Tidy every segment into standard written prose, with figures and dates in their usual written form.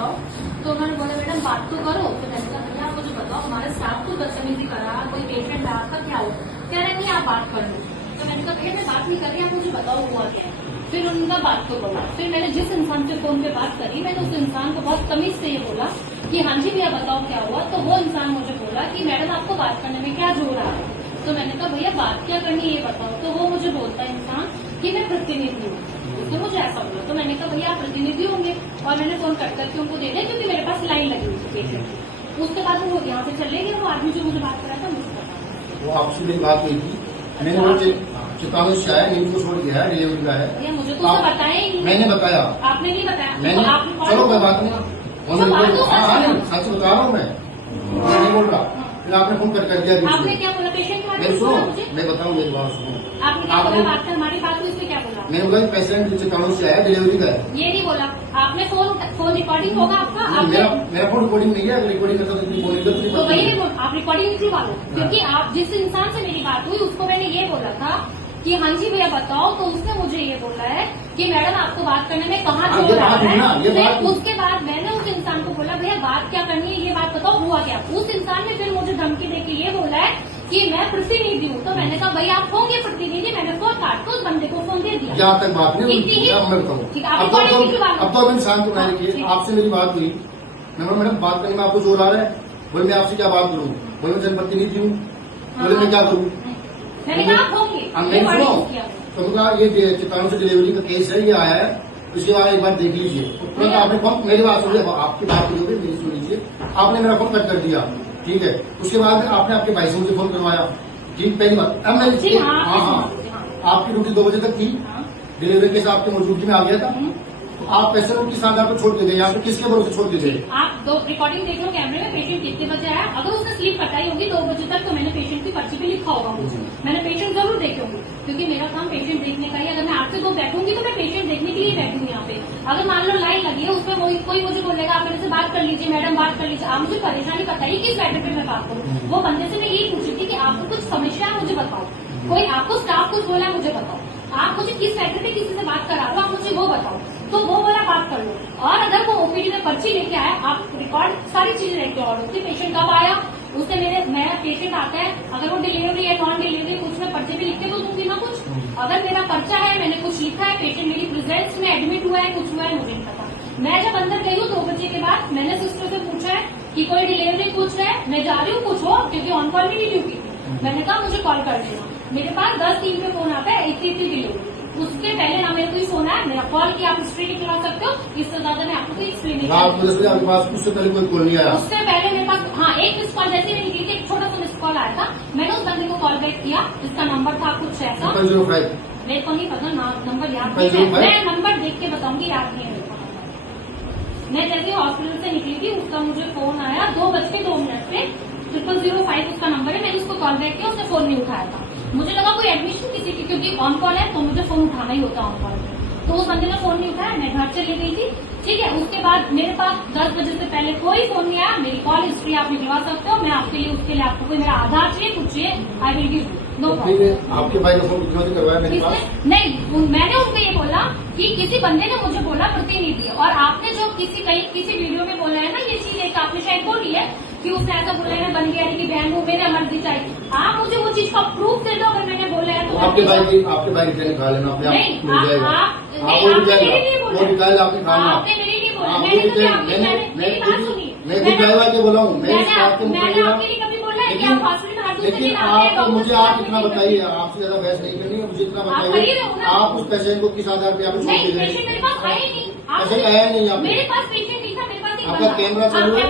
बताओ। तो उन्होंने बोला मैडम बात तो करो। तो मैंने कहा भैया आप मुझे बताओ हमारा स्टाफ को बदतमीजी करा, कोई पेशेंट आया था, क्या हो? कह रहे नहीं आप बात कर लो। तो मैंने कहा भैया मैं बात नहीं कर रही, आप मुझे बताओ हुआ क्या है। फिर उनका बात तो बोला। फिर मैंने जिस इंसान से फोन पे बात करी मैंने उस इंसान को बहुत तमीज से ये बोला कि हाँ जी भैया बताओ क्या हुआ। तो वो इंसान मुझे बोला कि मैडम आपको बात करने में क्या जोर आ रहा है। तो मैंने कहा भैया बात क्या करनी है ये बताओ। तो वो मुझे बोलता है इंसान कि मैं प्रतिनिधि हूँ। उसने मुझे ऐसा बोला। तो मैंने कहा भैया आप प्रतिनिधि होंगे। और मैंने फोन कट करके उनको दे दिया क्योंकि मेरे पास लाइन लगी हुई थी पेशेंट की। उसके बाद वो यहाँ से चले गए। वो आदमी जो मुझे बात करा था मुझे पता वो आपसे मेरी बात हुई थी। मैंने चितानु से आया नींद को छोड़ गया है डिलीवरी का है। भैया मुझे तो उसने बताया ही नहीं। मैंने बताया आपने नहीं बताया। मैंने चलो कोई बात नहीं सच बता रहा हूँ मैं नहीं बोल रहा। फिर आपने फोन कट कर दिया। आपने क्या बोला पेशेंट के बारे मैं में? सुनो मुझे मैं बताऊँ मेरी बात सुनो। आपने क्या बोला? बात कर हमारी बात हुई उसमें क्या बोला? मैंने बोला पेशेंट चितानु से आया डिलीवरी का है। ये नहीं बोला आपने। फोन रिकॉर्डिंग होगा आपका। मेरा फोन रिकॉर्डिंग नहीं है। रिकॉर्डिंग करता तो इतनी बोली तो वही नहीं बोल। आप रिकॉर्डिंग नहीं वालो क्योंकि आप जिस इंसान से मेरी बात हुई उसको मैंने ये बोला था कि हाँ जी भैया बताओ। तो उसने मुझे ये बोला है कि मैडम आपको बात करने में कहाँ जोर आ रहा है। फिर उसके बाद मैंने उस इंसान को बोला भैया बात क्या करनी है ये बात बताओ हुआ क्या। उस इंसान ने फिर मुझे धमकी देके ये बोला है कि मैं प्रतिनिधि हूँ। तो मैंने कहा भैया आप होंगे प्रतिनिधि। मैंने फोन काट के उस बंदे को फोन दे दिया। जहाँ तक बात नहीं अब तो अभी शांत होना है। आपसे मेरी बात हुई। मैडम बात करने में आपको जोर आ रहा है। बोले मैं आपसे क्या बात करूँ। बोले मैं जनप्रतिनिधि हूँ। बोले मैं क्या करूँ। मैंने कहा आप होंगे। तो कहा ये चितानु से डिलीवरी का केस है ये आया है। इसके बाद एक बार देख लीजिए। तुरंत आपने फोन मेरी बात सुनिए। आपकी बात जो भी मेरी सुन लीजिए। आपने मेरा फोन कट कर दिया ठीक है। उसके बाद आपने आपके भाई से मुझे फोन करवाया ठीक पहली बात। अब मैं हाँ आपकी ड्यूटी 2 बजे तक थी। डिलीवरी केस आपकी मौजूदगी में आ गया था। तो आप पेशेंट किस आधार पर छोड़ के गए यहाँ पे किसके भरोसे छोड़ के गए। आप दो रिकॉर्डिंग देख लो कैमरे में पेशेंट कितने बजे आया। अगर उसने स्लिप कटाई होगी 2 बजे तक तो मैंने पेशेंट की पर्ची पे लिखा होगा मुझे। मैंने पेशेंट जरूर देखे होंगे क्योंकि मेरा काम पेशेंट देखने का ही। अगर मैं आपसे 2 बैठूंगी तो मैं पेशेंट देखने के लिए बैठूंगी यहाँ पे। अगर मान लो लाइन लगी है उसमें कोई मुझे बोलेगा आप मेरे से बात कर लीजिए मैडम बात कर लीजिए। आप मुझे परेशानी बताइए किस मैटर पे मैं बात करूँ। वो बंदे से मैं यही पूछ रही थी कि आपको कुछ समस्या है मुझे बताओ। कोई आपको स्टाफ कुछ बोला मुझे बताओ। आप मुझे किस मैटर पे किसी से बात करा रहे हो आप मुझे वो बताओ। तो वो बोला बात कर लो। और अगर वो ओपीडी में पर्ची लेके आया आप रिकॉर्ड सारी चीजें लेके और उसकी पेशेंट कब आया उससे मेरा पेशेंट आता है। अगर वो डिलीवरी है नॉन डिलीवरी कुछ मैं पर्चे पे लिख के तो दूंगी ना कुछ। अगर मेरा पर्चा है मैंने कुछ लिखा है पेशेंट मेरी प्रेजेंस में एडमिट हुआ है कुछ हुआ है मुझे नहीं पता। मैं जब अंदर गई हूँ 2 बजे के बाद मैंने सिस्टर से पूछा है कि कोई डिलीवरी पूछ रहा है। मैं जा रही हूँ कुछ हो क्योंकि ऑन कॉल मेरी ड्यूटी थी। मैंने कहा मुझे कॉल कर देना। मेरे पास 10:03 पे फोन आता है इतनी डिलीवरी। उसके पहले ना मेरे कोई फोन आया मेरा कॉल की आप हिस्ट्री निकलवा सकते हो। इससे ज्यादा मैं आपको एक्सप्लेन नहीं आपके पास उससे पहले कोई कॉल नहीं आया। उससे पहले मेरे पास हाँ एक मिस कॉल जैसे मैंने की थी एक छोटा सा मिस कॉल आया था। मैंने उस बंदे को कॉल बैक किया जिसका नंबर था कुछ ऐसा मेरे को नहीं पता नंबर याद नहीं। मैं नंबर देख के बताऊंगी याद नहीं है मेरे को। मैं जैसे हॉस्पिटल से निकली थी उसका मुझे फोन आया 2:02 पे 0005 उसका नंबर है। मैंने उसको कॉल बैक किया उसने फोन नहीं उठाया था। मुझे लगा कोई एडमिशन किसी की क्योंकि ऑन कॉल है तो मुझे फोन उठाना ही होता है ऑन कॉल पे। तो उस बंदे ने फोन नहीं उठाया मैं घर चली गई थी ठीक है। उसके बाद मेरे पास 10 बजे से पहले कोई फोन नहीं आया। मेरी कॉल हिस्ट्री आप निकलवा सकते हो। मैं आपके लिए उसके लिए आपको कोई मेरा आधार चाहिए कुछ चाहिए I will give no problem. आपके भाई का फोन कितना करवाया मेरे पास नहीं मैंने उनको ये बोला कि किसी बंदे ने मुझे बोला प्रतिनिधि। और आपने जो किसी वीडियो में बोला है ना ये चीज एक आपने शायद बोली है कि उसने ऐसा बोला है मैं बन गया की बहन हूँ मेरे मर्जी चाहिए। आप मुझे वो चीज का प्रूफ दे दो अगर मैंने बोला है तो आपके भाई की निकाल लेना अपने आप मिल जाएगा। वो निकाल आपने खाना आपने मेरी नहीं बोला। मेरी बात सुनिए मैं खुद ड्राइवर के बोला हूँ मैंने आपके लिए कभी बोला है कि आप हॉस्पिटल में लेकिन आप मुझे आप इतना बताइए आपसे ज्यादा बहस नहीं करनी है। मुझे इतना बताइए आप उस पेशेंट को किस आधार पे आप छोड़ के गए। मेरे पास आया नहीं पेशेंट आया नहीं आप मेरे पास पेशेंट नहीं था। मेरे पास आपका कैमरा चालू है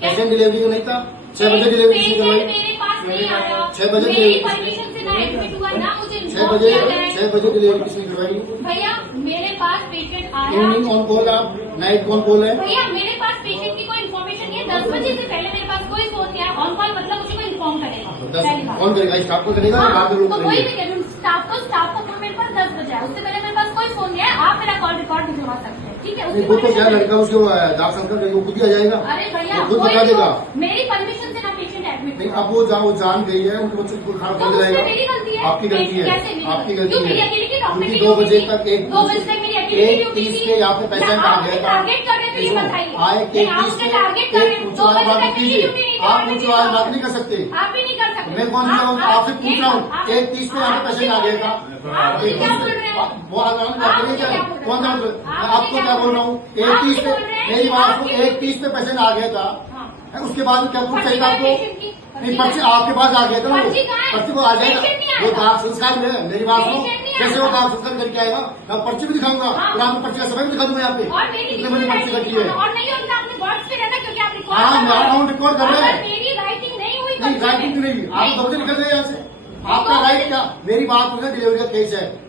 पेशेंट डिलीवरी को नहीं था। 6 बजे डिलीवरी किसी करवाई। मेरे पास नहीं आया 6 बजे मेरी परमिशन से ना एडमिट हुआ ना मुझे 6 बजे डिलीवरी किसने करवाई। भैया मेरे पास पेशेंट आया इवनिंग ऑन कॉल आप नाइट कौन कॉल है। भैया मेरे पास पेशेंट की कोई इन्फॉर्मेशन नहीं है। 10 बजे से पहले मेरे पास कोई फोन नहीं आया। ऑन कॉल मतलब मुझे कोई इन्फॉर्म करेगा कौन करेगा स्टाफ को करेगा। तो वही मैं कह रही हूँ स्टाफ को मेरे पास 10 बजे आया उससे पहले मेरे पास कोई फोन नहीं है। आप मेरा कॉल रिकॉर्ड भिजवा सकते हैं ठीक है। वो तो क्या लड़का उसको दाग संकर वो खुद ही आ जाएगा। अरे भैया खुद बता देगा मेरी परमिशन से ना पेशेंट एडमिट नहीं। अब वो जान गई है उनके बच्चों को खाना खा जाएगा। मेरी गलती है आपकी गलती है आपकी गलती है। 2 बजे तक 2 बजे तक मेरी मेरी ड्यूटी 1:30 थी पे यहाँ पे पेशेंट आ गया था। टारगेट कर रहे थे, ये बताइए। आए नहीं, आप 1:30 मुझे टारगेट कर रहे पे हैं, ऊंची 2 आवाज बजे बात तक मेरी कीजिए। ड्यूटी नहीं थी, आप और ऊंची मेरी आवाज ड्यूटी- बात नहीं कर सकते। आप भी नहीं कर सकते। मैं कौन सा हूँ? आपसे पूछ रहा हूँ, आप- 1:30 पे यहाँ पे पेशेंट आ गया था। आप मुझे क्या बोल रहे हैं? वो आराम आप करते मुझे क्या? क्या बोल रहे हैं? कौन सा? आप आपको मुझे क्या बोल रहा हूँ? आप 1:30 मुझे पे बोल रहे हैं मेरी कि बात आपकी- 1:30 पे पेशेंट आ गया था। हाँ। उसके बाद क्या पूछ चाहिए था आपको? पेशेंट की- नहीं, पर्ची आपके पास आ गया था ना वो। पर्ची कहाँ है? पर्ची को आ जाएगा। पेशेंट नहीं वो आएगा। दाग संस्कार में है, मेरी बात सुनो। पेशेंट नहीं कैसे आएगा। वो दाग संस्कार करके आएगा? मैं पर्ची भी दिखाऊंगा हाँ। और आपको पर्ची का समय भी दिखा दूंगा यहाँ पे। और मेरी कितने बजे पर्ची राइटिंग कटी है? और नहीं होता, आपने वर्ड्स पे रहना क्योंकि आप रिकॉर्ड हाँ, कर मैं रहे आ रहा हैं। हूँ, रिकॉर्ड कर रहे हैं। अगर मेरी राइटिंग नहीं हुई नहीं, पर्ची राइटिंग में- नहीं। आप दो बजे निकल गए यहाँ से। आपका राइट क्या? मेरी बात हुई ना, डिलीवरी का केस है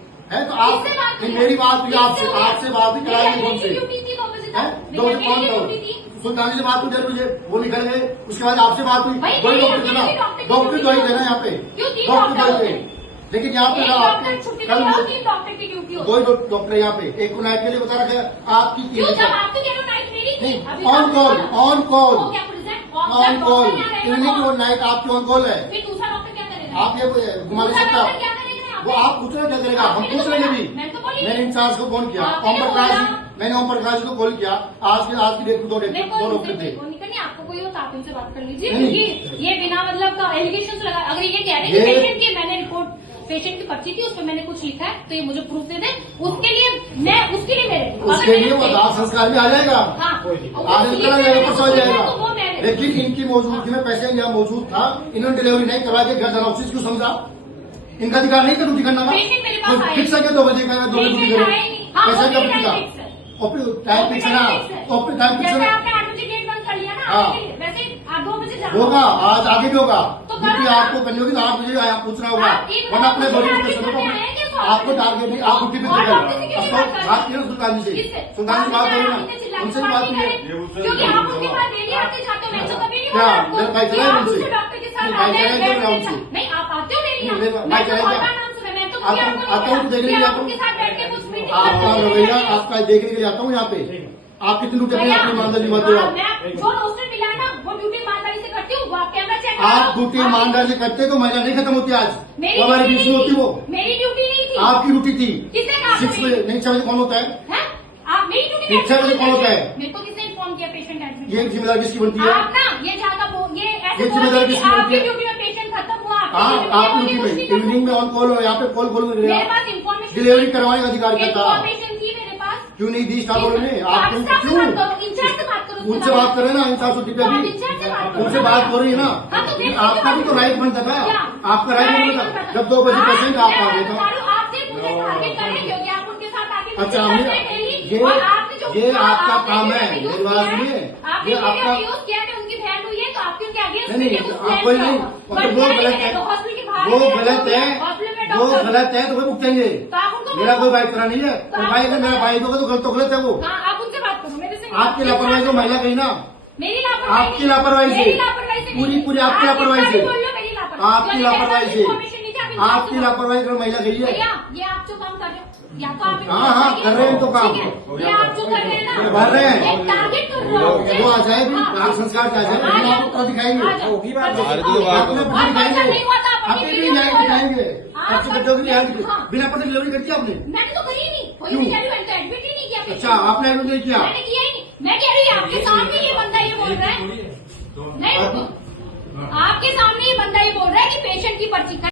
तो आप किससे बात हुई? मेरी बात हुई आपसे, किससे हुई? आपसे बात हुई कराई मेरी कौन से? ड्यूटी थी 2 बजे है? तक। 2 बजे मेरी कौन ड्यूटी थी। था? सुल्तानी से बात हुई 1:30 बजे, वो निकल गए। उसके बाद आपसे बात हुई, भाई, दो मेरी डॉक्टर ड्यूटी देना, थी, डॉक्टर की डॉक्टर ड्यूटी दवाई थी। देना यहाँ पे, क्यों तीन डॉक्टर डॉक्टर दवाई होते दे। हैं? लेकिन यहाँ पे एक ना डॉक्टर आपको छुट्टी कल पे और 3 डॉक्टर की ड्यूटी होती है। दो डॉक्टर है यहाँ पे, एक को नाइट के लिए बता रखा है आपकी क्यों? टीम जब आपको कह रहे हो नाइट मेरी थी, अभी ऑन आप- कॉल, ऑन कॉल, वो क्या पुलिस है? ऑन कॉल, डॉक्टर क्या करेगा? इवनिंग और नाइट आपकी ऑन कॉल है। फिर दूसरा डॉक्टर क्या करेगा? आप ये घुमा नहीं दूसरा सकता। डॉक्टर क्या करेगा यहाँ वो पे? आप पूछ रहे क्या करेगा? हम आपने पूछ तो रहे हैं बोला। भी। मैंने तो बोली। मैंने इंचार्ज को फोन किया, आपने ओम तो प्रकाश जी, बोला। मैंने ओम प्रकाश जी को कॉल किया। आज की डेट में दो मेरे को डॉक्टर थे। वो नहीं करनी, आपको कोई हो तो आप उनसे बात कर लीजिए, नहीं। क्योंकि ये बिना मतलब का एलिगेशन लगा। अगर ये कह रहे हैं कि ये- पेशेंट की मैंने रिपोर्ट, पेशेंट की पर्ची थी, उस पर मैंने कुछ लिखा है, तो ये मुझे प्रूफ दे दे। उसके लिए मैं, उसके लिए मेरे उसके लिए वो दाह संस्कार भी आ जाएगा। हाँ, आज निकला जाएगा, परसों आ जाएगा। तो वो मेरे- लेकिन इनकी मौजूदगी में पेशेंट यहाँ मौजूद था, इन्होंने डिलीवरी नहीं करवा के घर जाना उचित क्यों समझा? इनका अधिकार नहीं था ड्यूटी करना का? पेशेंट मेरे पास आए। फिक्स है क्या 2 बजे का? 2 बजे ड्यूटी पेशेंट करें? आए नहीं। हाँ, पेशेंट वो कब भी का? टाइम फिक्स है। टाइम फिक्स है ना? टाइम फिक्स है जैसे ना? आपने 8 बजे गेट बंद कर लिया ना, हाँ। आने के लिए, वैसे आप 2 बजे जाना होगा, आज आगे भी होगा। तो ड्यूटी करो ना। आपको करनी होगी तो 8 बजे आया पूछना होगा, आप इन वरना अपने लोगों को बॉडी टारगेट को करने आएंगे तो आपको टारगेट नहीं, आप ड्यूटी पे और देगा। डॉक्टर से क्यों अब बात कर रहे तो बात हैं? की ना सुल्तान जी से, किससे? सुल्तान जी बात करो ना, आपने चिल्ला के उनसे भी बात बात नहीं की है। करें, क्योंकि आप उसके बाद डेली आते जाते हो। मैंने तो कभी नहीं क्या? बोला आपको मेरा भाई कि चला है आप उनसे? दूसरे डॉक्टर के साथ नहीं, आ भाई रहे चला है हैं, तो मैं उनसे। नहीं आप आते हो डेली नहीं, मेरा यहाँ? भाई मैं तो चला है बहुत क्या? नाम सुना, मैं तो कभी आपको आता हूँ तो देखने के लिए आता हूँ। आपके साथ बैठ के कुछ मीटिंग आपका रवैया, आपका देखने के लिए आता हूँ यहाँ पे। आप कितनी ड्यूटी अपनी अपनी ईमानदारी मत दो। जो रोस्टर मिला है ना, वो ड्यूटी ईमानदारी से करती हूँ। वो आप कैमरा चेक आप ड्यूटी ईमानदारी से करते तो महिला नहीं खत्म होती आज, मेरी वो हमारे ड्यूटी बीच में नहीं होती वो। थी। मेरी ड्यूटी नहीं थी। आपकी ड्यूटी थी किसने कहा 6 बजे, नहीं 6 बजे कौन होता है? हैं? आप मेरी ड्यूटी नहीं, 6 बजे कौन होता है? मेरे को किसने इन्फॉर्म किया पेशेंट एडमिट? ये जिम्मेदारी किसकी बनती है? आप ना ये ज्यादा ये ऐसे ये बोल जिम्मेदारी कि किसकी बनती आपकी है? ड्यूटी में पेशेंट खत्म हुआ, हाँ, आप आपकी ड्यूटी कुछ में नहीं कर इवनिंग में ऑन कॉल हो, यहाँ पे कॉल मेरे पास इन्फॉर्मेशन डिलीवरी करवाने का अधिकार क्या था? इन्फॉर्मेशन थी मेरे पास। क्यों नहीं दी स्टाफ वालों ने? आप आप स्टाफ से क्यों बात करो, इंचार्ज से बात करो। उनसे बात करें ना, इंसाफ छुट्टी पे तो आप भी इंचार्ज से बात करो उनसे ना। बात हो रही है ना। हाँ, तो देखिए आपका भी तो राइट बनता था, क्या? आपका राइट क्या बनता right था। बनता जब 2 बजे हाँ, पेशेंट आप आ मैं गए बता था। रही हूँ, आपसे मुझे टारगेट करें क्योंकि आप उनके साथ आके अच्छा, मुझे हमने- करते डेली। ये- और आपने जो ये किया, आपका आपने काम मेरे है, पे मेरी use बात किया है, सुनिए। आपने ये मेरे आपका- पे use किया है, मैं उनकी बहन हुई है तो आपके उनके against नहीं, मुझे कुछ plan कोई किया नहीं, होगा। वो But गलत मैंने है, तो hospital के बाहर वो ही गलत है, hospital में वो doctor- गलत है तो वो भुगतेंगे। तो आप उनको मेरा कोई बोलो। भाई करा नहीं है, तो और आप भाई अगर उनको मेरा भाई होगा तो गलत है वो। हाँ, आप उनसे बात करो, मेरे से आपकी लापरवाही को महिला कही ना, मेरी लापरवाही आपकी लापरवाही से, मेरी लापरवाही से पूरी नहीं। पूरी आपकी आप लापरवाही जितना से, भी बोल लो, मेरी लापरवाही। आपकी क्योंकि लापरवाही मेरे से, पास information नहीं थी, आप इंसान आपकी से बोलो। लापरवाही कर महिला गई है। भैया ये आप जो काम कर रहे हो, या तो आप हाँ, हाँ, कर रहे हैं तो काम। ठीक है, ये आप जो कर रहे हैं ना, भर रहे हैं। एक टारगेट कर रहे हो। वो आ जाएगी, हाँ। दाह संस्कार आ जाएगा, आ हम जाओ। आपको कल दिखाएंगे। आ जाओ। होगी बात। अच्छा, हमारे दिखाओ। तो बात- आपने और पता पर्चा दिखाएंगे, नहीं हुआ था, आप आपके अपनी भी वीडियो न्याय खोलो। दिखाएंगे, आप आपसे बच्चों की न्याय दिखाएंगे। हाँ। बिना पता डिलीवरी करती है आपने? मैंने तो करी नहीं, कोई क्यों? नहीं कह रही, मैंने तो एडमिट ही नहीं किया patient अच्छा, को। आपने एडमिट नहीं किया? मैंने किया ही नहीं। मैं कह रही हूँ आपके सामने ये बंदा ये बोल रहा है, नहीं आपके सामने ये बंदा ये बोल रहा है कि पेशेंट की पर्ची